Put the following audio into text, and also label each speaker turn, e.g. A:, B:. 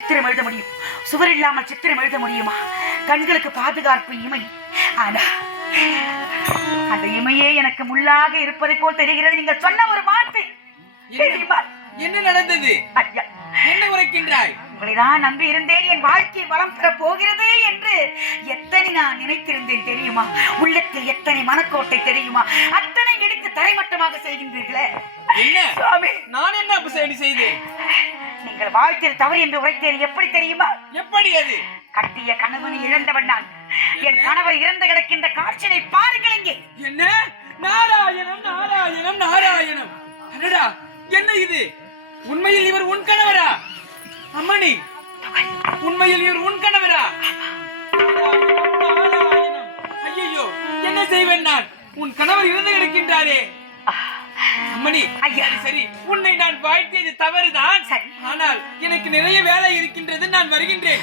A: சித்திரம் எழுத முடியும். சுவர் இல்லாமல் சித்திரம் எழுத முடியுமா? கண்களுக்கு பாதுகாப்பு இமை. ஆனா அந்த இமையே எனக்கு முள்ளாக இருப்பதை போல் தெரிகிறது. நீங்கள் சொன்ன ஒரு வார்த்தை.
B: என்ன? நடந்தது? என்ன உரைக்கின்றாய்?
A: உங்களை நான் நம்பி இருந்தேன். என் வாழ்க்கை வளம் பெற போகிறது என்று எத்தனை நான் நினைத்திருந்தேன் தெரியுமா? உள்ளத்தில் எத்தனை மனக்கோட்டை தெரியுமா? அத்தனை எடுத்து தரைமட்டமாக செய்கின்றீர்களே.
B: என்ன?
A: சுவாமி.
B: நான் என்ன செய்தேன்?
A: நீங்கள் வாழ்க்கையில் தவறு என்று உரைத்தேன். எப்படி தெரியுமா?
B: எப்படி அது?
A: கட்டிய கணவனை இழந்தவன் நான். என் கணவர் இறந்து கிடக்கின்ற காட்சியை பாருங்கள் இங்கே.
B: என்ன? நாராயணம் நாராயணம் நாராயணம் அடடா என்ன இது? உண்மையில் இவர் உன் கணவரா? அம்மணி உண்மையில் இவர் உன் கணவரா? ஐயோ என்ன செய்வேன் நான்? உன் கணவர் இறந்து கிடக்கின்றாரே. அம்மணி
A: ஐயா.
B: சரி, உன்னை நான் வாழ்த்தியது தவறுதான். ஆனால் எனக்கு நிறைய வேலை இருக்கின்றது நான் வருகின்றேன்.